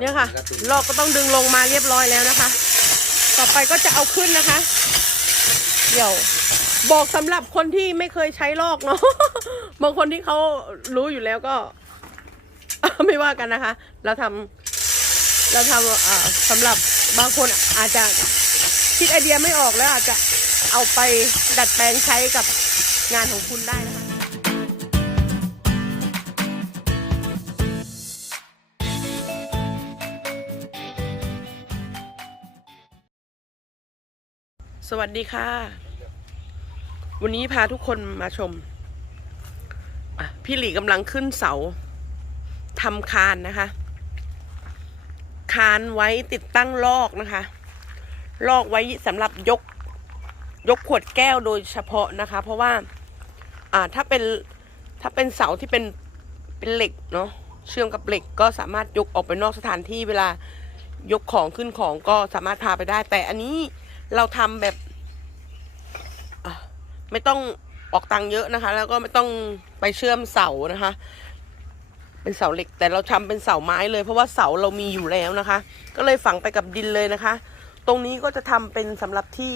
เนี่ยค่ะลอกก็ต้องดึงลงมาเรียบร้อยแล้วนะคะ ต่อไปก็จะเอาขึ้นนะคะ เดี๋ยวบอกสำหรับคนที่ไม่เคยใช้ลอกเนาะบางคนที่เขารู้อยู่แล้วก็ ไม่ว่ากันนะคะ เราทำเราทำอ่าสำหรับบางคนอาจจะคิดไอเดียไม่ออกแล้วอาจจะเอาไปดัดแปลงใช้กับงานของคุณได้นะ สวัสดีค่ะ วันนี้พาทุกคนมาชม พี่หลีกำลังขึ้นเสาทำคานนะคะ คานไว้ติดตั้งลอกนะคะ ลอกไว้สำหรับยก ยกขวดแก้วโดยเฉพาะนะคะ เพราะว่า อ่าถ้าเป็นถ้าเป็นเสาที่เป็นเป็นเหล็กเนาะเชื่อมกับเหล็กก็สามารถยกออกไปนอกสถานที่เวลายกของขึ้นของก็สามารถพาไปได้ แต่อันนี้ เราทำแบบไม่ต้องออกตังค์เยอะนะคะ แล้วก็ไม่ต้องไปเชื่อมเสานะคะ เป็นเสาเหล็ก แต่เราทำเป็นเสาไม้เลย เพราะว่าเสาเรามีอยู่แล้วนะคะ ก็เลยฝังไปกับดินเลยนะคะ ตรงนี้ก็จะทำเป็นสำหรับที่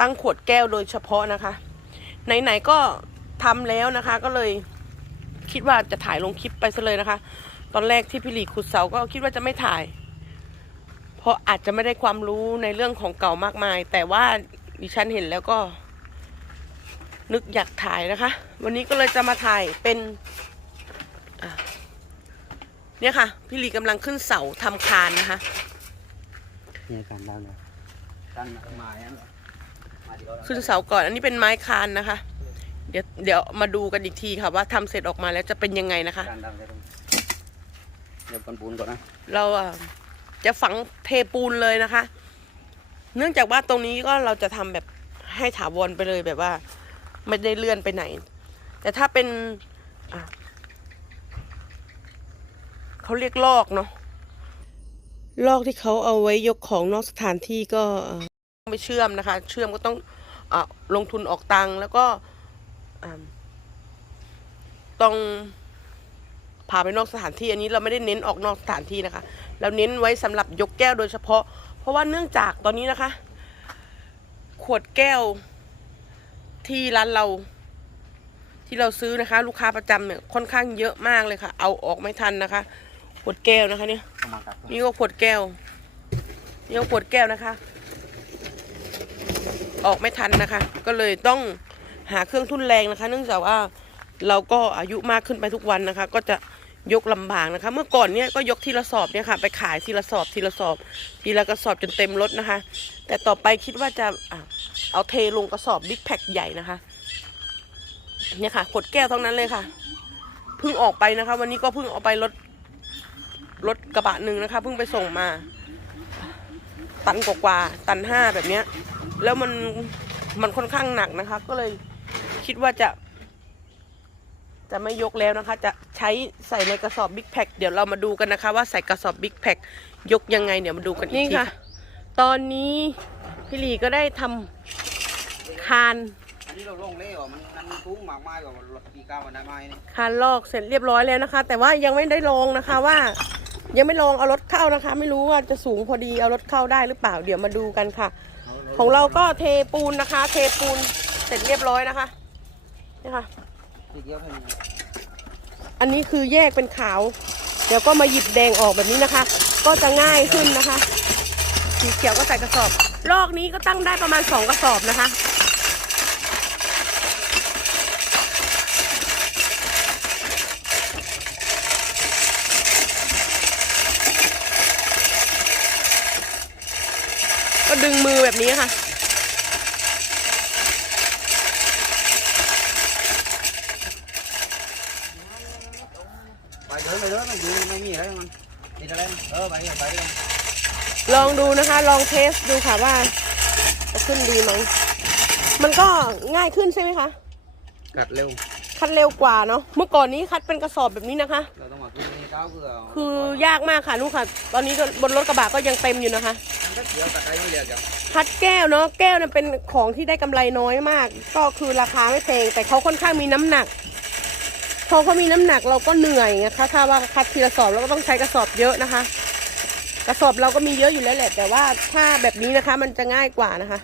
ตั้งขวดแก้วโดยเฉพาะนะคะ ไหนๆก็ทำแล้วนะคะ ก็เลยคิดว่าจะถ่ายลงคลิปไปซะเลยนะคะ ตอนแรกที่พี่หลีขุดเสาก็คิดว่าจะไม่ถ่าย เพราะอาจจะไม่ได้ความรู้ในเรื่องของเก่ามากมาย แต่ว่าดิฉันเห็นแล้วก็ นึกอยากถ่ายนะคะ วันนี้ก็เลยจะมาถ่ายเป็นอะเนี่ยค่ะ พี่หลีกำลังขึ้นเสาทำคานนะคะนี่การดังเลยดังมาอย่างมาดีกว่าขึ้นเสาก่อนอันนี้เป็นไม้คานนะคะ เดี๋ยวเดี๋ยวมาดูกันอีกทีค่ะว่าทำเสร็จออกมาแล้วจะเป็นยังไงนะคะการดังเลยตรงเดี๋ยวกันปูนก่อนนะเราอะ จะฝังเทปูนเลยนะคะ เนื่องจากว่าตรงนี้ก็เราจะทำแบบให้ถาวรไปเลยแบบว่า ไม่ได้เลื่อนไปไหน แต่ถ้าเป็นเขาเรียกลอกเนาะลอกที่เขาเอาไว้ยกของนอกสถานที่ก็เอ่อต้องไปเชื่อมนะคะ เชื่อมก็ต้องอาลงทุนออกตังค์แล้วก็ต้อง พาไปนอกสถานที่อันนี้เราไม่ได้เน้นออกนอกสถานที่นะคะ เราเน้นไว้สำหรับยกแก้วโดยเฉพาะ เพราะว่าเนื่องจากตอนนี้นะคะ ขวดแก้วที่ร้านเรา ที่เราซื้อนะคะ ลูกค้าประจำเนี่ยค่อนข้างเยอะมากเลยค่ะ เอาออกไม่ทันนะคะ ขวดแก้วนะคะเนี่ยเข้ามากับนี่ก็ขวดแก้วนี่ก็ขวดแก้วนะคะ ออกไม่ทันนะคะ ก็เลยต้องหาเครื่องทุ่นแรงนะคะ เนื่องจากว่าเราก็อายุมากขึ้นไปทุกวันนะคะ ก็จะ ยกลำบากนะคะ เมื่อก่อนเนี่ยก็ยกทีละสอบเนี่ยค่ะ ไปขายทีละสอบทีละสอบ ทีละกระสอบจนเต็มรถนะคะ แต่ต่อไปคิดว่าจะเอาเทลงกระสอบบิ๊กแพ็คใหญ่นะคะเนี่ยค่ะขวดแก้วทั้งนั้นเลยค่ะเพิ่งออกไปนะคะ วันนี้ก็เพิ่งเอาไปรถรถกระบะหนึ่งนะคะเพิ่งไปส่งมา ตันกว่าตันห้าแบบเนี้ย แล้วมันมันค่อนข้างหนักนะคะ ก็เลยคิดว่าจะ จะไม่ยกแล้วนะคะ จะใช้ใส่ในกระสอบบิ๊กแพคเดี๋ยวเรามาดูกันนะคะ ว่าใส่กระสอบบิ๊กแพคยกยังไงเดี๋ยวมาดูกันอีกทีค่ะ ตอนนี้พี่หลีก็ได้ทำคานอันนี้เราลงเล่ว่ะมันมันสูงมากมายกว่ารถกี่ก้าวมันได้ไหมนี่คานลอกเสร็จเรียบร้อยแล้วนะคะ แต่ว่ายังไม่ได้ลองนะคะว่า ยังไม่ลองเอารถเข้านะคะ ไม่รู้ว่าจะสูงพอดีเอารถเข้าได้หรือเปล่าเดี๋ยวมาดูกันค่ะ ของเราก็เทปูนนะคะ เทปูนเสร็จเรียบร้อยนะคะนี่ค่ะ ที่เกี่ยวเท่านี้อันนี้คือแยกเป็นขาว เดี๋ยวก็มาหยิบแดงออกแบบนี้นะคะ ก็จะง่ายขึ้นนะคะ สีเขียวก็ใส่กระสอบ ลอกนี้ก็ตั้งได้ประมาณสองกระสอบนะคะ ก็ดึงมือแบบนี้ค่ะ ไปเดินไปเดินมันอยู่ไม่มีอะไรมันนี่อะไรเออไปเลยไปเลยลองดูนะคะ ลองเทสดูค่ะว่าจะขึ้นดีไหมมันก็ง่ายขึ้นใช่ไหมคะ กัดเร็ว คัดเร็วกว่าเนาะ เมื่อก่อนนี้คัดเป็นกระสอบแบบนี้นะคะ เราต้องมาขึ้นนี่ก้าวเพื่อคือยากมากค่ะลูกค่ะ ตอนนี้ก็บนรถกระบะก็ยังเต็มอยู่นะคะ มันก็เกี่ยวกับอะไรไม่เรียกจ้ะคัดแก้วเนาะ แก้วเนี่ยเป็นของที่ได้กำไรน้อยมาก ก็คือราคาไม่แพง แต่เขาค่อนข้างมีน้ำหนัก พอเขามีน้ำหนักเราก็เหนื่อยนะคะ ถ้าว่าคัดทีละสอบเราก็ต้องใช้กระสอบเยอะนะคะเกระสอบเราก็มีเยอะอยู่แล้วแหละ แต่ว่าถ้าแบบนี้นะคะมันจะง่ายกว่านะคะ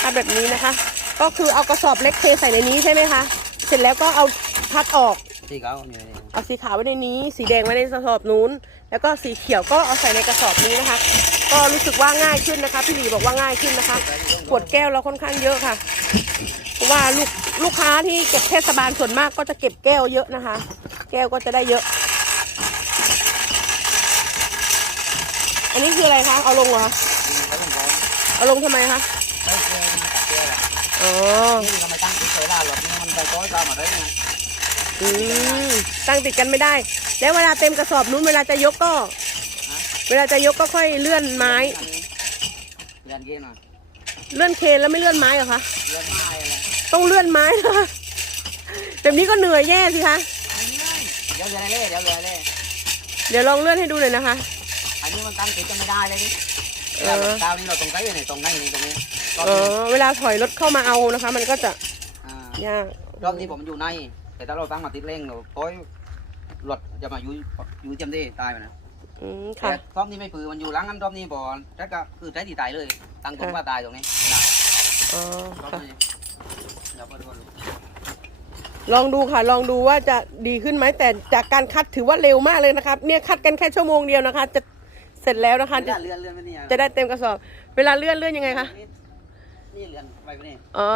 ถ้าแบบนี้นะคะ ก็คือเอากระสอบเล็กเทใส่ในนี้ใช่ไหมคะ เสร็จแล้วก็เอาพัดออกที่เขาเนี่ยเอาสีขาวไว้ในนี้ สีแดงไว้ในกระสอบนู้น แล้วก็สีเขียวก็เอาใส่ในกระสอบนี้นะคะ ก็รู้สึกว่าง่ายขึ้นนะคะ พี่หลีบอกว่าง่ายขึ้นนะคะ ขวดแก้วเราค่อนข้างเยอะค่ะ เพราะว่าลูกลูกค้าที่เก็บเทศบาลส่วนมากก็จะเก็บแก้วเยอะนะคะ แก้วก็จะได้เยอะ อันนี้คืออะไรคะ เอาลงเหรอคะ เขาต้องร้องเอาลงทำไมคะ ไปเจอมาตัดเจอแหละอ๋อ นี่เราไม่ตั้งที่เคยได้หรอกนี่มันไปต้อยตามมาได้ไงอืม ตั้งติดกันไม่ได้ แล้วเวลาเต็มกระสอบนู้นเวลาจะยกก็ เวลาจะยกก็ค่อยเลื่อนไม้ เรียนเกณฑ์หน่อยเลื่อนเคนแล้วไม่เลื่อนไม้เหรอคะ เรียนไม้อะไรต้องเลื่อนไม้นะคะแบบนี้ก็เหนื่อยแย่สิคะ เดี๋ยวเรียนเล่เดี๋ยวเรียนเล่เดี๋ยวลองเลื่อนให้ดูหน่อยนะคะ อันนี้มันตั้งติดกันไม่ได้เลยนี่เอเราอดาวนี่เราตรงไหนเนี่ยตรงไหนนี่ตรงนี้รอบเอนี้อเวลาถอยรถเข้ามาเอานะคะ มันก็จะอ่ายากรอบนี้ผมอยู่ใน แต่ถ้าเราตั้งมาติดเร่งเราต้อยรถจะมาอยู่อยู่จำได้ตายไปนะอืมแต่ค่ะ รอบนี้ไม่ปืนมันอยู่หล้างกันรอบนี้บอลแล้วก็คือได้ที่ตายเลย ตั้งตรงว่าตายตรงนี้ตายอ๋อรอบค่ะ นี้เดี๋ยวไปดูดูลองดูค่ะ ลองดูว่าจะดีขึ้นไหมแต่จากการคัดถือว่าเร็วมากเลยนะครับ เนี่ยคัดกันแค่ชั่วโมงเดียวนะคะ จะ เสร็จแล้วนะคะเลื่จะอนเลื่อนเลื่อนไปนี่จะได้เต็มกระสอบ เวลาเลื่อนเลื่อนยังไงคะนี่เลื่อนไปไปนี่อ๋อ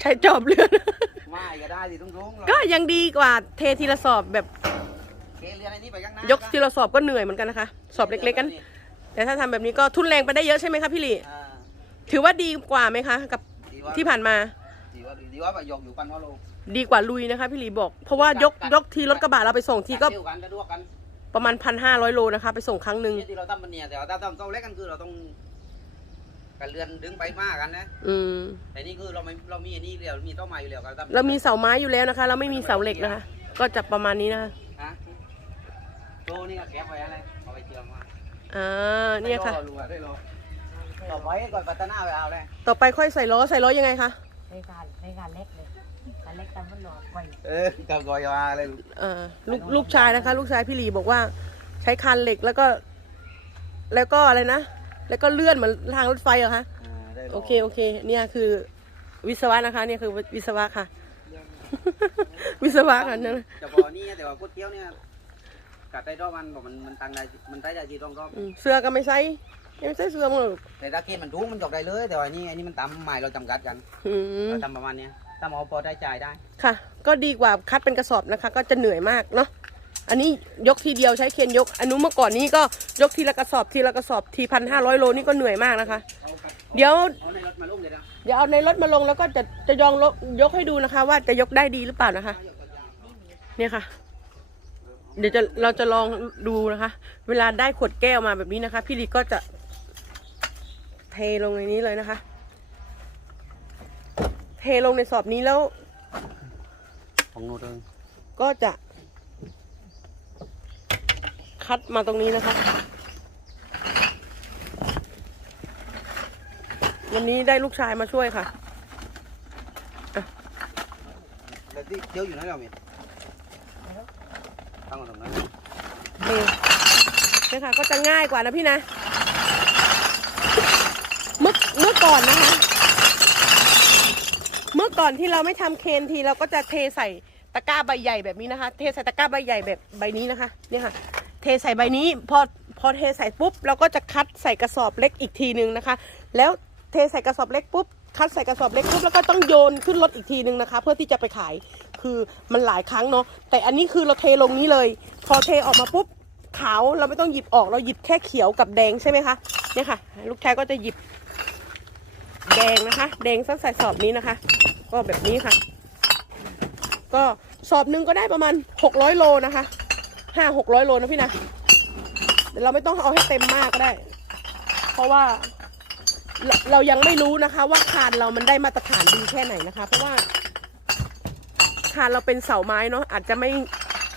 ใช้จอบเลื่อนไม่ก็ได้สิตรงตรงๆก็ยังดีกว่าเททีละสอบแบบเคเลื่อนไอ้นี่ไปข้างหน้ายกทีละสอบก็เหนื่อยเหมือนกันนะคะ สอบเล็กๆกัน แต่ถ้าทำแบบนี้ก็ทุนแรงไปได้เยอะใช่ไหมคะพี่หลีอ่าถือว่าดีกว่าไหมคะ กับดีว่าที่ผ่านมาดีว่าดีว่าไปยกอยู่กันว่าโลดีกว่าลุยนะคะพี่หลีบอก เพราะว่ายกยกทีรถกระบะเราไปส่งทีก็ เที่ยวกันกระดวกกันประมาณพันห้าร้อยโลนะคะ ไปส่งครั้งหนึ่ง เนี่ยที่เราทำมันเนี่ยแต่ว่าถ้าทำเต้าเล็กกันคือเราต้องกันเรือนดึงไปมากกันนะ อืม แต่นี่คือเราไม่เรามีอันนี้เดียวมีเต้าไม้อยู่แล้วกันทำเรามีเสาไม้อยู่แล้วนะคะ เราไม่มีเสาเหล็กนะคะ ก็จะประมาณนี้นะคะ ฮะโตนี่ก็แก็บไว้อะไรเอาไปเชื่อมมาอ่า เนี่ยค่ะ ได้รอรู้อะได้รอต่อไปก่อนพัฒนาไปเอาเลยต่อไปค่อยใส่ล้อ ใส่ล้อยังไงคะ ในการในการเล็กเลย การเล็กตามมันหลอดไว้เออกับกอยมาเลยเอ่อลูกลูกชายนะคะ ลูกชายพี่หลีบอกว่า ใช้คันเหล็กแล้วก็ แล้วก็อะไรนะ แล้วก็เลื่อนเหมือนทางรถไฟเหรอคะอ่าได้รโอเคโอเค เนี่ยคือวิศวะนะคะ เนี่ยคือวิศวะค่ะ วิศวะค่ะเนี่ยจะบอกนี่แต่ว่าก๋วยเตี๋ยวเนี่ยกัดได้รอบมันบอกมันมันตังได้มันได้ได้ทีรอบรอบอืมเสื้อก็ไม่ใส่ยังใส่เสื้อมั้งหรอกแต่ถ้ากินมันทุกมันจกได้เลย แต่ว่านี่อันนี้มันตำใหม่เราจำกัดกันอืมเราทำประมาณเนี้ย ถ้าเอาพอได้จ่ายได้ ค่ะ ก็ดีกว่าคัดเป็นกระสอบนะคะ ก็จะเหนื่อยมากเนาะอันนี้ยกทีเดียวใช้เคนยกอันนู้นเมื่อก่อนนี้ก็ยกทีละกระสอบทีละกระสอบทีพันห้าร้อยโลนี่ก็เหนื่อยมากนะคะ เดี๋ยวเอาในรถมาลุ่มเลยนะเดี๋ยวเอาในรถมาลงแล้วก็จะจะยองลกยกให้ดูนะคะ ว่าจะยกได้ดีหรือเปล่านะคะ เนี่ยค่ะ เดี๋ยวจะเราจะลองดูนะคะ เวลาได้ขวดแก้วมาแบบนี้นะคะ พี่ลีก็จะเทลงในนี้เลยนะคะ เทลงในสอบนี้แล้ว ของนูเองก็จะ คัดมาตรงนี้นะคะ วันนี้ได้ลูกชายมาช่วยค่ะ แล้วที่เที่ยวอยู่ไหนเราเนี่ยตั้งไว้ตรงนั้นเออเนี่ยค่ะก็จะง่ายกว่านะพี่นะ เมื่อเมื่อก่อนนะคะเมื่ อก่อนที่เราไม่ทำเคนทีเราก็จะเทใส่ตะกร้าใบใหญ่แบบนี้นะคะ เทใส่ตะกร้าใบใหญ่แบบใบนี้นะคะ เนี่ยค่ะ เทใส่ใบนี้ พอพอเทใส่ปุ๊บเราก็จะคัดใส่กระสอบเล็กอีกทีนึงนะคะ แล้วเทใส่กระสอบเล็กปุ๊บคัดใส่กระสอบเล็กปุ๊บแล้วก็ต้องโยนขึ้นรถอีกทีนึงนะคะ เพื่อที่จะไปขายคือมันหลายครั้งเนาะแต่อันนี้คือเราเทลงนี้เลย พอเทออกมาปุ๊บขาวเราไม่ต้องหยิบออกเราหยิบแค่เขียวกับแดงใช่ไหมคะเนี่ยค่ะ ลูกชายก็จะหยิบแดงนะคะ แดงสักใส่สอบนี้นะคะ ก็แบบนี้ค่ะ ก็สอบหนึ่งก็ได้ประมาณหกร้อยโลนะคะห้าหกร้อยโลนะพี่นะแต่เราไม่ต้องเอาให้เต็มมากก็ได้ เพราะว่าเราเรายังไม่รู้นะคะ ว่าคานเรามันได้มาตรฐานดีแค่ไหนนะคะ เพราะว่า คานเราเป็นเสาไม้เนาะอาจจะไม่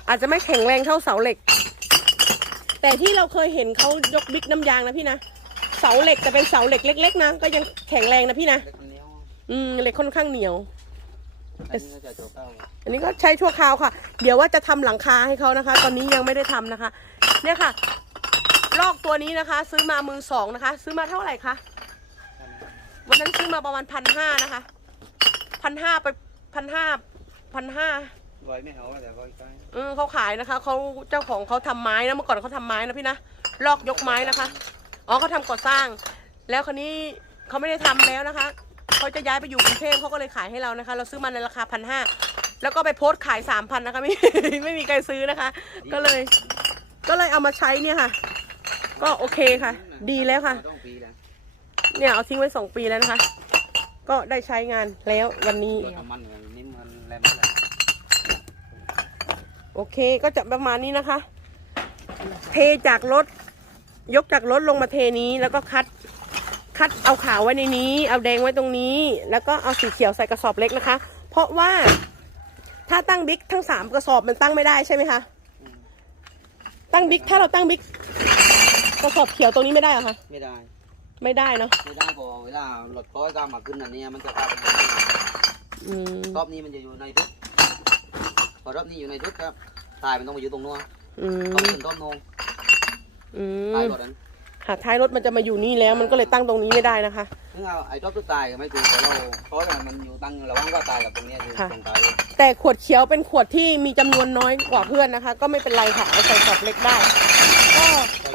อาจจะไม่แข็งแรงเท่าเสาเหล็ก แต่ที่เราเคยเห็นเขายกบิ๊กน้ำยางนะพี่นะเสาเหล็กจะเป็นเสาเหล็กเล็ก ๆนะก็ยังแข็งแรงนะพี่นะ อืมเหล็กค่อนข้างเหนียว อันนี้ก็จะโจกเอาอันนี้ก็ใช้ชั่วคราวค่ะ เดี๋ยวว่าจะทำหลังคาให้เขานะคะ ตอนนี้ยังไม่ได้ทำนะคะ เนี่ยค่ะ ลอกตัวนี้นะคะ ซื้อมามือสองนะคะ ซื้อมาเท่าไหร่คะวันนั้นซื้อมาประมาณพันห้านะคะพันห้าไปพันห้าพันห้าไว้ไม่เอาแต่ไว้ใกล้เออเขาขายนะคะเขาเจ้าของเขาทำไม้นะเมื่อก่อนเขาทำไม้นะพี่นะลอกยกไม้นะคะอ๋อเขาทำก่อสร้าง แล้วคนนี้เขาไม่ได้ทำแล้วนะคะ เขาจะย้ายไปอยู่กรุงเทพเขาก็เลยขายให้เรานะคะ เราซื้อมาในราคาพันห้าแล้วก็ไปโพสต์ขายสามพันนะคะไม่ไม่มีใครซื้อนะคะ ก็เลย ก็เลยเอามาใช้เนี่ยค่ะ ก็โอเคค่ะ ดีแล้วค่ะ เนี่ยเอาทิ้งไว้สองปีแล้วนะคะ ก็ได้ใช้งานแล้ววันนี้ โอเคก็จะประมาณนี้นะคะ เทจากรถยกจากรถลงมาเทนี้แล้วก็คัด คัดเอาขาวไว้ในนี้ เอาแดงไว้ตรงนี้ แล้วก็เอาสีเขียวใส่กระสอบเล็กนะคะ เพราะว่าถ้าตั้งบิ๊กทั้งสามกระสอบมันตั้งไม่ได้ใช่ไหมคะ ตั้งบิ๊กถ้าเราตั้งบิ๊กกระสอบเขียวตรงนี้ไม่ได้เหรอคะไม่ได้ ไม่ได้เนาะไม่ได้พอเวลารถก้อยกามาขึ้นอันเนี้ยมันจะกลายเป็นรถไม่ได้อืมรอบนี้มันจะอยู่ในทุกพอรอบนี้อยู่ในทุกครับตายมันต้องมาอยู่ตรงนู้นอืต้องมขึ้นต้นนงอืตายม รถนั้น ค่ะท้ายรถมันจะมาอยู่นี่แล้วมันก็เลยตั้งตรงนี้ไม่ได้นะคะถึงเอาไอ้รอบตัวตายก็ไม่ถูกแต่เราเพราะว่ามันอยู่ตั้งระหว่างว่าตายกับตรงเนี้ยคือค่ะ ตรงตายแต่ขวดเขียวเป็นขวดที่มีจำนวนน้อยกว่าเพื่อนนะคะ ก็ไม่เป็นไรค่ะเอาใส่กรอบเล็กได้ ก็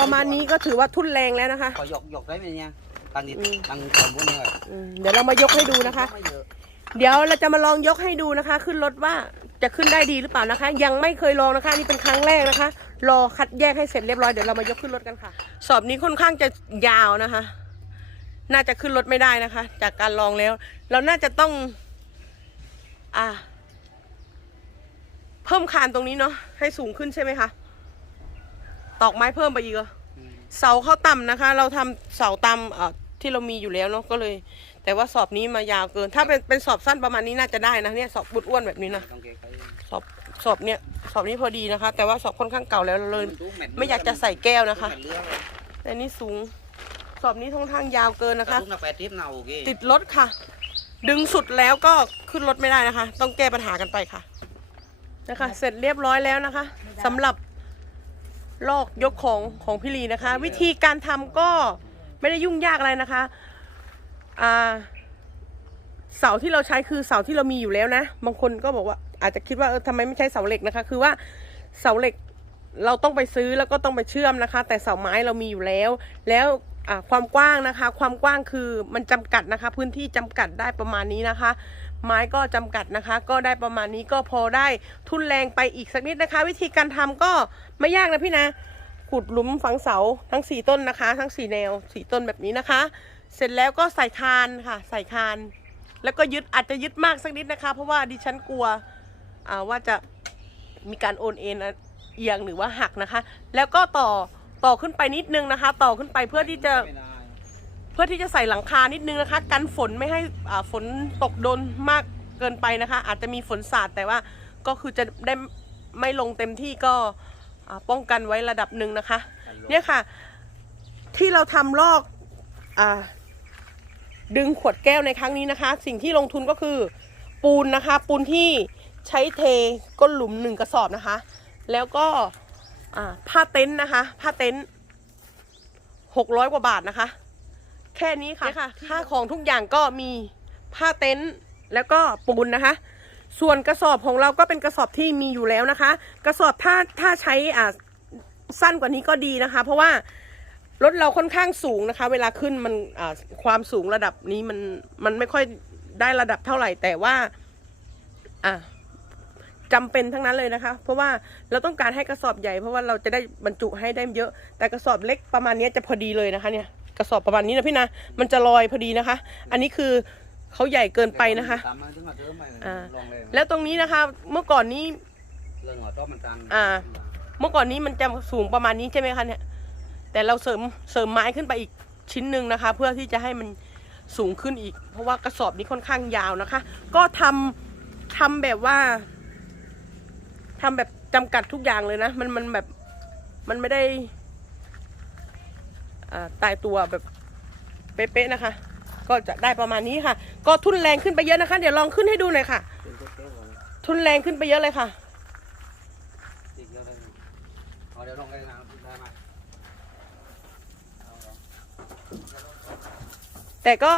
ประมาณนี้ก็ถือว่าทุนแรงแล้วนะคะพอหยอกหยอกได้ไหมเนี่ยตั้งนิดอืม ตั้งสองพวกนี้เลยอืมเดี๋ยวเรามายกให้ดูนะคะ ไม่เยอะเดี๋ยวเราจะมาลองยกให้ดูนะคะ ขึ้นรถว่าจะขึ้นได้ดีหรือเปล่านะคะ ยังไม่เคยลองนะคะนี่เป็นครั้งแรกนะคะ รอคัดแยกให้เสร็จเรียบร้อยเดี๋ยวเรามายกขึ้นรถกันค่ะ สอบนี้ค่อนข้างจะยาวนะคะ น่าจะขึ้นรถไม่ได้นะคะ จากการลองแล้ว เราน่าจะต้อง อ่า เพิ่มคานตรงนี้เนาะให้สูงขึ้นใช่ไหมคะตอกไม้เพิ่มไปอีกเหรออืมเสาเขาต่ำนะคะ เราทำเสาต่ำเอ่อที่เรามีอยู่แล้วเนาะก็เลย แต่ว่าสอบนี้มายาวเกิน ถ้าเป็นเป็นสอบสั้นประมาณนี้น่าจะได้นะเนี่ยสอบบุดอ้วนแบบนี้นะต้องแก้ไขสอบ สอบเนี่ยสอบนี้พอดีนะคะ แต่ว่าสอบค่อนข้างเก่าแล้วเราเลย ไม่อยากจะใส่แก้วนะคะเลือกเลยแต่นี่สูง สอบนี้ค่อนข้างยาวเกินนะคะทุกนักแปดทิปเนาโอเคติดรถค่ะ ดึงสุดแล้วก็ขึ้นรถไม่ได้นะคะ ต้องแก้ปัญหากันไปค่ะนะคะ เสร็จเรียบร้อยแล้วนะคะสำหรับลอกยกของของพี่ลีนะคะ วิธีการทำก็ไม่ได้ยุ่งยากอะไรนะคะอ่าเสาที่เราใช้คือเสาที่เรามีอยู่แล้วนะ บางคนก็บอกว่า อาจจะคิดว่าเออทำไมไม่ใช้เสาเหล็กนะคะ คือว่าเสาเหล็กเราต้องไปซื้อแล้วก็ต้องไปเชื่อมนะคะ แต่เสาไม้เรามีอยู่แล้ว แล้วความกว้างนะคะ ความกว้างคือมันจำกัดนะคะ พื้นที่จำกัดได้ประมาณนี้นะคะ ไม้ก็จำกัดนะคะ ก็ได้ประมาณนี้ก็พอได้ทุนแรงไปอีกสักนิดนะคะ วิธีการทำก็ไม่ยากนะพี่นะขุดหลุมฝังเสาทั้งสี่ต้นนะคะ ทั้งสี่แนวสี่ต้นแบบนี้นะคะ เสร็จแล้วก็ใส่คานค่ะ ใส่คาน แล้วก็ยึดอาจจะยึดมากสักนิดนะคะ เพราะว่าดิฉันกลัว ว่าจะมีการโอนเอ็นเอียงหรือว่าหักนะคะ แล้วก็ต่อต่อขึ้นไปนิดนึงนะคะ ต่อขึ้นไปเพื่อที่จะเพื่อที่จะใส่หลังคานิดนึงนะคะ กันฝนไม่ให้อ่าฝนตกโดนมากเกินไปนะคะ อาจจะมีฝนสาดแต่ว่าก็คือจะได้ไม่ลงเต็มที่ก็ป้องกันไว้ระดับหนึ่งนะคะ เนี่ยค่ะ ที่เราทำลอกอดึงขวดแก้วในครั้งนี้นะคะ สิ่งที่ลงทุนก็คือปูนนะคะ ปูนที่ ใช้เทก้นหลุมหนึ่งกระสอบนะคะ แล้วก็อ่าผ้าเต็นท์นะคะ ผ้าเต็นท์หกร้อยกว่าบาทนะคะ แค่นี้ค่ะค่ะค่าของทุกอย่างก็มีผ้าเต็นท์แล้วก็ปูนนะคะ ส่วนกระสอบของเราก็เป็นกระสอบที่มีอยู่แล้วนะคะ กระสอบถ้าถ้าใช้อ่าสั้นกว่านี้ก็ดีนะคะ เพราะว่ารถเราค่อนข้างสูงนะคะ เวลาขึ้นมันอ่าความสูงระดับนี้มันมันไม่ค่อยได้ระดับเท่าไหร่แต่ว่า อ่า จำเป็นทั้งนั้นเลยนะคะ เพราะว่าเราต้องการให้กระสอบใหญ่ เพราะว่าเราจะได้บรรจุให้ได้เยอะ แต่กระสอบเล็กประมาณนี้จะพอดีเลยนะคะเนี่ยกระสอบประมาณนี้นะพี่นะมันจะลอยพอดีนะคะ อันนี้คือเขาใหญ่เกินไปนะคะอ่าแล้วตรงนี้นะคะ เมื่อก่อนนี้เรื่องหัวต้อมันตังอ่า เมื่อก่อนนี้มันจะสูงประมาณนี้ใช่ไหมคะเนี่ยแต่เราเสริมเสริมไม้ขึ้นไปอีกชิ้นหนึ่งนะคะ เพื่อที่จะให้มันสูงขึ้นอีก เพราะว่ากระสอบนี้ค่อนข้างยาวนะคะ ก็ทำทำแบบว่า ทำแบบจำกัดทุกอย่างเลยนะ มันมันแบบมันไม่ได้ตายตัวแบบเป๊ะๆนะคะ ก็จะได้ประมาณนี้ค่ะ ก็ทุนแรงขึ้นไปเยอะนะคะ เดี๋ยวลองขึ้นให้ดูหน่อยค่ะ ทุนแรงขึ้นไปเยอะเลยค่ะแต่ก็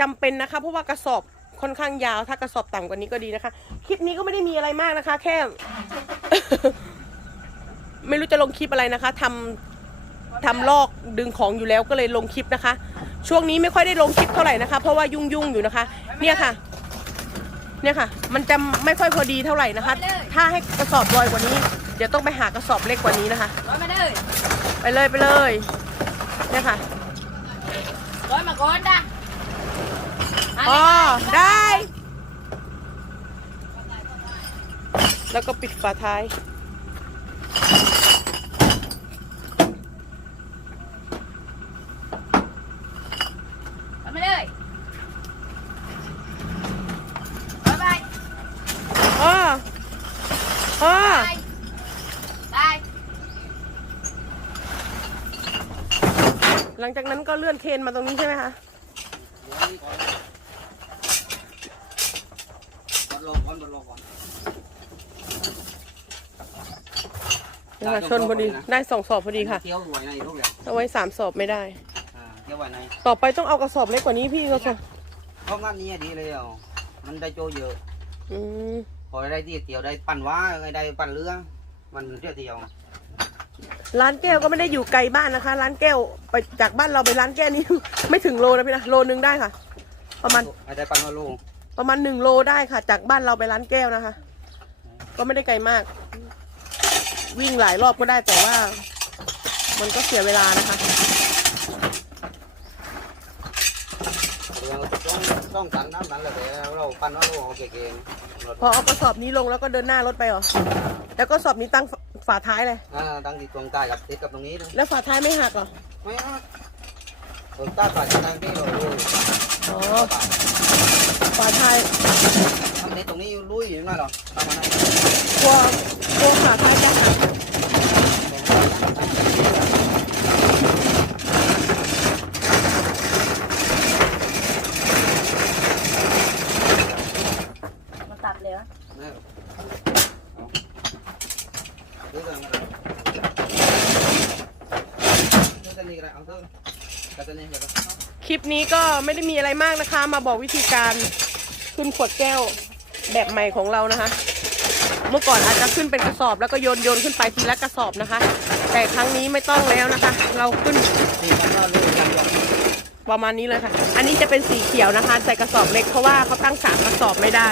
จำเป็นนะคะ เพราะว่ากระสอบ ค่อนข้างยาว ถ้ากระสอบต่ำกว่านี้ก็ดีนะคะ คลิปนี้ก็ไม่ได้มีอะไรมากนะคะ แค่ ไม่รู้จะลงคลิปอะไรนะคะทำทำลอกดึงของอยู่แล้วก็เลยลงคลิปนะคะ ช่วงนี้ไม่ค่อยได้ลงคลิปเท่าไหร่นะคะ เพราะว่ายุ่งยุ่งๆอยู่นะคะ เนี่ยค่ะ เนี่ยค่ะ มันจะไม่ค่อยพอดีเท่าไหร่นะคะ ถ้าให้กระสอบลอยกว่านี้ เดี๋ยวต้องไปหากระสอบเล็กกว่านี้นะคะร้อยมาเลยไปเลยไปเลย เนี่ยค่ะร้อยมาก่อนจ้ะ อ๋อ ได้ แล้วก็ปิดฝาท้ายร้อยมาเลยร้อยไปอ๋อ อ๋อไปได้หลังจากนั้นก็เลื่อนเคนมาตรงนี้ใช่ไหมคะ บอลโลก่อนบอลโลก่อน เนี่ยค่ะชนพอดีได้สองสอบพอดีค่ะ เที่ยวไหวในลูกเลยเอาไว้สามสอบไม่ได้ อ่าเที่ยวไหวในต่อไปต้องเอากระสอบเล็กกว่านี้พี่ก็จะเพราะงานนี้ดีเลยอะมันได้โจเยอะ อืมพอได้ที่เที่ยวได้ปั่นว้าได้ปั่นเรือ มันเที่ยวเที่ยวร้านแก้วก็ไม่ได้อยู่ไกลบ้านนะคะ ร้านแก้วไปจากบ้านเราไปร้านแก้วนี่ ไม่ถึงโลนะพี่นะโลนึงได้ค่ะ ประมาณได้ปั่นว่าลูกประมาณหนึ่งโลได้ค่ะ จากบ้านเราไปร้านแก้วนะคะ ก็ไม่ได้ไกลมาก วิ่งหลายรอบก็ได้แต่ว่า มันก็เสียเวลานะคะเรือต้องต้องตังน้ำตังเลยแต่เราปั่นว่าลูกเอาเก่งพอเอากระสอบนี้ลงแล้วก็เดินหน้ารถไปเหรอ แล้วก็สอบนี้ตั้งฝฝาท้ายเลย อ่าตั้งที่ตรงใต้กับติดกับตรงนี้นะแล้วฝาท้ายไม่หักเหรอ ไม่ฮะ ตรงใต้ฝ่ายทางที่เราดูอ๋อฝาท้ายทำในตรงนี้ลุยอยู่นั่นหรอทำอะไรกลัวกลัวฝาท้ายจะหักมาตัดเลยวะ นี่ดูกันนะดูกันนี่กันเอาเถอะกันนี่กัน คลิปนี้ก็ ไม่ได้มีอะไรมากนะคะ มาบอกวิธีการขึ้นขวดแก้วแบบใหม่ของเรานะคะ เมื่อก่อนอาจจะขึ้นเป็นกระสอบแล้วก็โยนโยนขึ้นไปทีละกระสอบนะคะ แต่ครั้งนี้ไม่ต้องแล้วนะคะ เราขึ้นประมาณนี้เลยค่ะ อันนี้จะเป็นสีเขียวนะคะ ใส่กระสอบเล็กเพราะว่าเขาตั้งสามกระสอบไม่ได้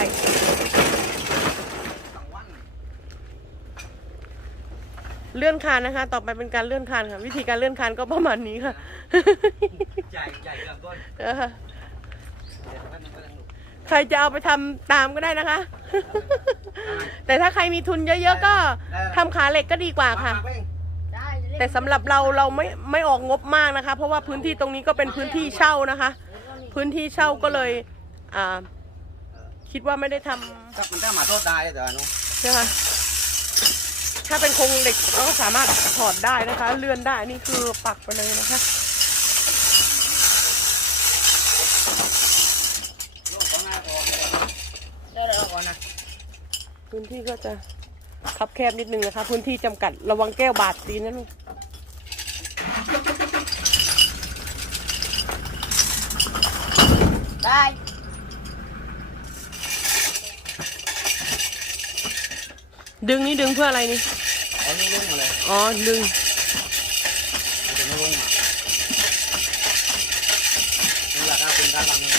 เลื่อนคานนะคะ ต่อไปเป็นการเลื่อนคานค่ะ วิธีการเลื่อนคานก็ประมาณนี้ค่ะใหญ่ใหญ่เกินต้นเออใครจะเอาไปทำตามก็ได้นะคะ แต่ถ้าใครมีทุนเยอะๆก็ทำขาเหล็กก็ดีกว่าค่ะ ได้แต่สำหรับเราเราไม่ไม่ออกงบมากนะคะ เพราะว่าพื้นที่ตรงนี้ก็เป็นพื้นที่เช่านะคะ พื้นที่เช่าก็เลยอ่าคิดว่าไม่ได้ทำมันถ้ามาโทษได้แต่นู้ใช่ไหม ถ้าเป็นโครงเหล็กเราก็สามารถถอดได้นะคะ เลื่อนได้นี่คือปักไปเลยนะคะเดี๋ยวเดี๋ยวเอาก่อนนะพื้นที่ก็จะคับแคบนิดนึงนะคะ พื้นที่จำกัดระวังแก้วบาดตีนนะลูกได้ ดึงนี่ดึงเพื่ออะไรนี่ เอานี่ลงมาเลยอ๋อ ดึงมันจะไม่ลงมานี่อยากเอาเป็นการทำนี่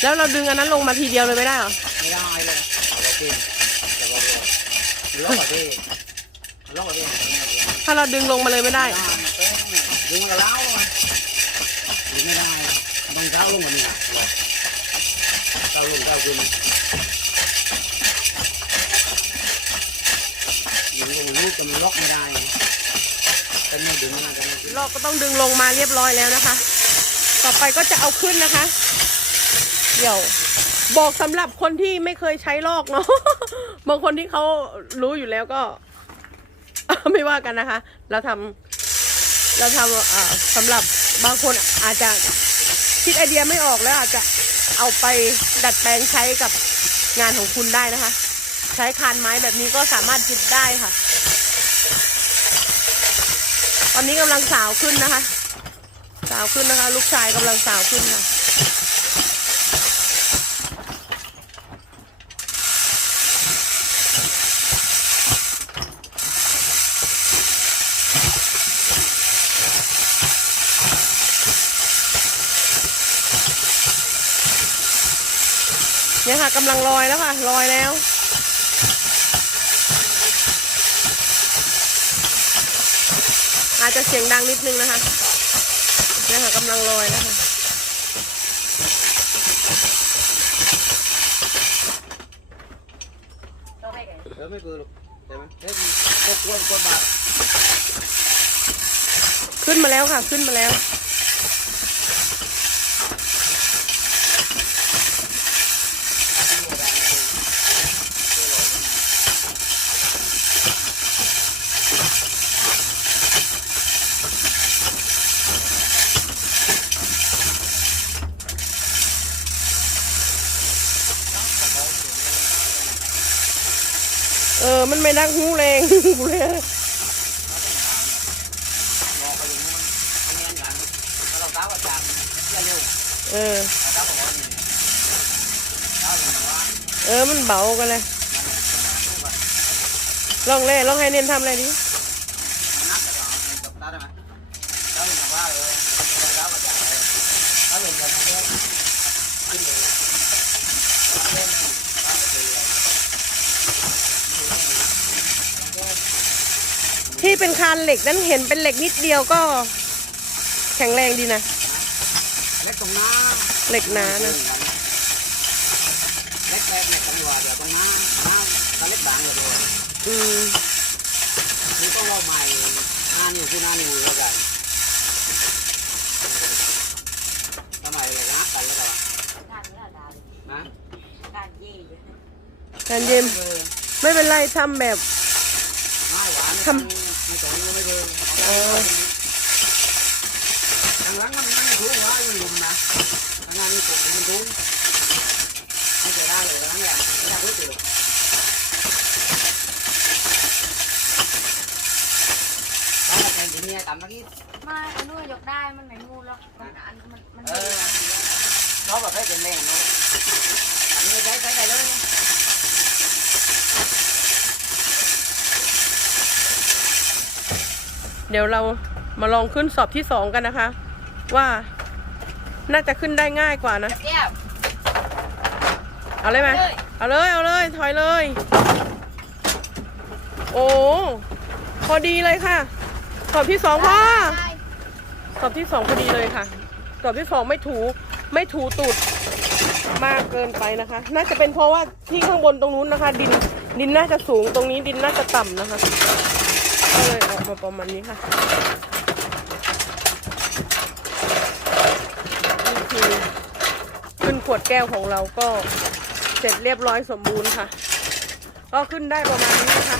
แล้วเราดึงอันนั้นลงมาทีเดียวเลยไม่ได้เหรอ ไม่ได้เลยเอาโอเคเดี๋ยวเราดูเดี๋ยวก่อนดิเดี๋ยวก่อนดิถ้าเราดึงลงมาเลยไม่ได้ ดึงกระเล้ามาดึงไม่ได้ต้องเท้าลงมานี่เท้าลงเท้าขึ้น มันล็อกไม่ได้เป็ไม่ดึงนะกันลอกก็ต้องดึงลงมาเรียบร้อยแล้วนะคะ ต่อไปก็จะเอาขึ้นนะคะ เดี๋ยวบอกสำหรับคนที่ไม่เคยใช้ลอกเนาะบางคนที่เขารู้อยู่แล้วก็ ไม่ว่ากันนะคะ เราทำเราทำอ่าสำหรับบางคนอาจจะคิดไอเดียไม่ออกแล้วอาจจะเอาไปดัดแปลงใช้กับงานของคุณได้นะคะ ใช้คานไม้แบบนี้ก็สามารถยึดได้ค่ะ ตอนนี้กำลังสาวขึ้นนะคะ สาวขึ้นนะคะ ลูกชายกำลังสาวขึ้นค่ะเนี่ยค่ะกำลังลอยแล้วค่ะลอยแล้ว อาจจะเสียงดังนิดนึงนะคะเนี่ยค่ะกำลังลอยแล้วค่ะก็ไม่กันเออไม่เกินหรอกใช่ไหมเฮ้ยก็กวนกวนบาทขึ้นมาแล้วค่ะ ขึ้นมาแล้ว ออมันไม่ดังหูแรงกูเลยรอเขาอยู่นู้นเอเออ มันเบากันเลย ลองเล่ลองให้เน้นทำอะไรดิ มันนับแต่ก่อนมันจบได้ไหมเท้าอย่างว่าเออเราเท้าอาจารย์เลยเท้าอย่างนี้เรียนขึ้นเลยเรียนเท้าไปเลย ที่เป็น คานเหล็กนั้นเห็นเป็นเหล็กนิดเดียวก็ แข็งแรงดีนะเล็กตรงหน้าเหล็กหนานะเล็กแรกเล็กตรงหัวเดี๋ยวตรงหน้าหน้าถ้าเล็กบางเลยด้วยอืมนี่ต้องรอใหม่หน้านิ้วคือหน้านิ้วแล้วกันทำไมเลยนะกันแล้วกันการเนื้อดาวนะการยี่การเย็นเออไม่เป็นไรทำแบบไม่หวานทำ ไม่ตรงนี้ไม่เดินทางหลังมันมันถูกว่าอยู่ลุมนะทางงานนี่ปกมันถูกไม่เจอได้เล เดี๋ยวเรามาลองขึ้นสอบที่สองกันนะคะ ว่าน่าจะขึ้นได้ง่ายกว่านะ แก้ว เอาเลยไหมเลย เอาเลย เอาเลย ถอยเลย โอ้พอดีเลยค่ะ สอบที่สองพ่อสอบที่สองพอดีเลยค่ะ สอบที่สองไม่ถูไม่ถูตูดมากเกินไปนะคะ น่าจะเป็นเพราะว่าที่ข้างบนตรงนู้นนะคะ ดิน ดินน่าจะสูงตรงนี้ดินน่าจะต่ำนะคะ ก็เลยออกมาประมาณนี้ค่ะนี่คือขึ้นขวดแก้วของเราก็เสร็จเรียบร้อยสมบูรณ์ค่ะ ก็ขึ้นได้ประมาณนี้นะคะ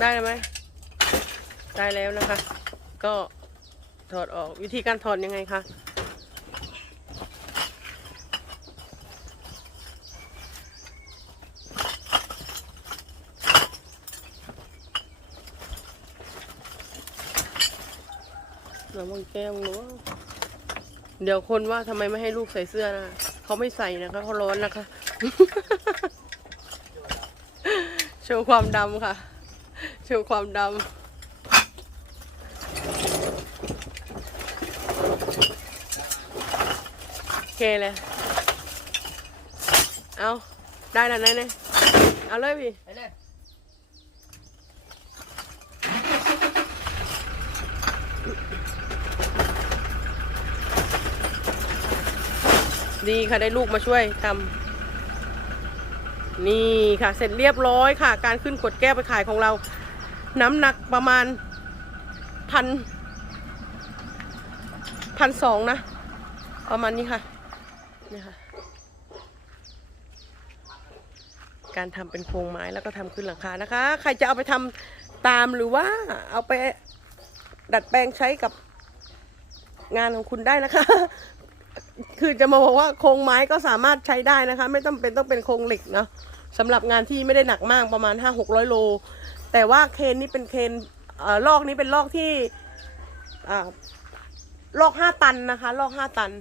ได้ไหมได้แล้วนะคะ ก็ถอดออกวิธีการถอดยังไงคะ งแก้วหนูเดี๋ยวคนว่าทำไมไม่ให้ลูกใส่เสื้อนะเขาไม่ใส่นะคะเขาร้อนนะคะ โชว์ความดำค่ะ โชว์ความดำโอเคเลย เอาได้แล้วนะเนี่ยเอาเลยพี่ ดีค่ะได้ลูกมาช่วยทำนี่ค่ะ เสร็จเรียบร้อยค่ะ การขึ้นขวดแก้วไปขายของเรา น้ำหนักประมาณพันพันสองนะประมาณนี้ค่ะนี่ค่ะ การทำเป็นโครงไม้แล้วก็ทำขึ้นหลังคานะคะ ใครจะเอาไปทำตามหรือว่าเอาไปดัดแปลงใช้กับงานของคุณได้นะคะ คือจะมาบอกว่าโครงไม้ก็สามารถใช้ได้นะคะ ไม่ต้องเป็นต้องเป็นโครงเหล็กเนาะสำหรับงานที่ไม่ได้หนักมากประมาณห้าหกร้อยโล แต่ว่าเคนนี่เป็นเคนเอ่อลอกนี้เป็นลอกที่อ่าลอกห้าตันนะคะ ลอกห้าตัน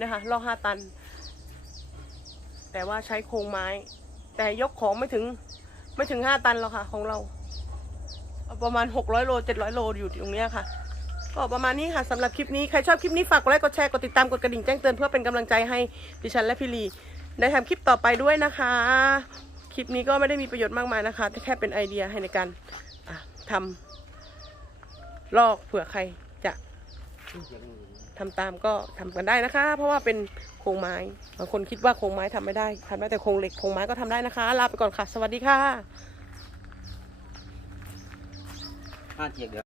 นะคะลอกห้าตัน แต่ว่าใช้โครงไม้ แต่ยกของไม่ถึงไม่ถึงห้าตันหรอกค่ะ ของเราเอาประมาณหกร้อยโลเจ็ดร้อยโลอยู่ตรงเนี้ยค่ะ ก็ประมาณนี้ค่ะสำหรับคลิปนี้ ใครชอบคลิปนี้ฝากกดไลค์กดแชร์กดติดตามกดกระดิ่งแจ้งเตือนเพื่อเป็นกำลังใจให้ดิฉันและพี่ลีได้ทำคลิปต่อไปด้วยนะคะ คลิปนี้ก็ไม่ได้มีประโยชน์มากมายนะคะแค่เป็นไอเดียให้ในการทำลอกเผื่อใครจะทำตามก็ทำกันได้นะคะ เพราะว่าเป็นโครงไม้บางคนคิดว่าโครงไม้ทำไม่ได้ทำได้แต่โครงเหล็กโครงไม้ก็ทำได้นะคะลาไปก่อนค่ะ สวัสดีค่ะห้าเจียเดี๋ยว